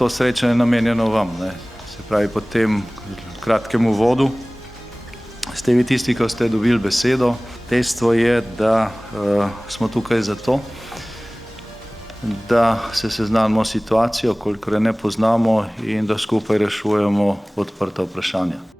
to srečanje namenjeno vam, ne. Se pravi, po tem kratkem uvodu ste vi tisti, ki ste dobili besedo. Dejstvo je, da smo tukaj zato, da se seznanimo s situacijo, kolikor je ne poznamo, in da skupaj rešujemo odprta vprašanja.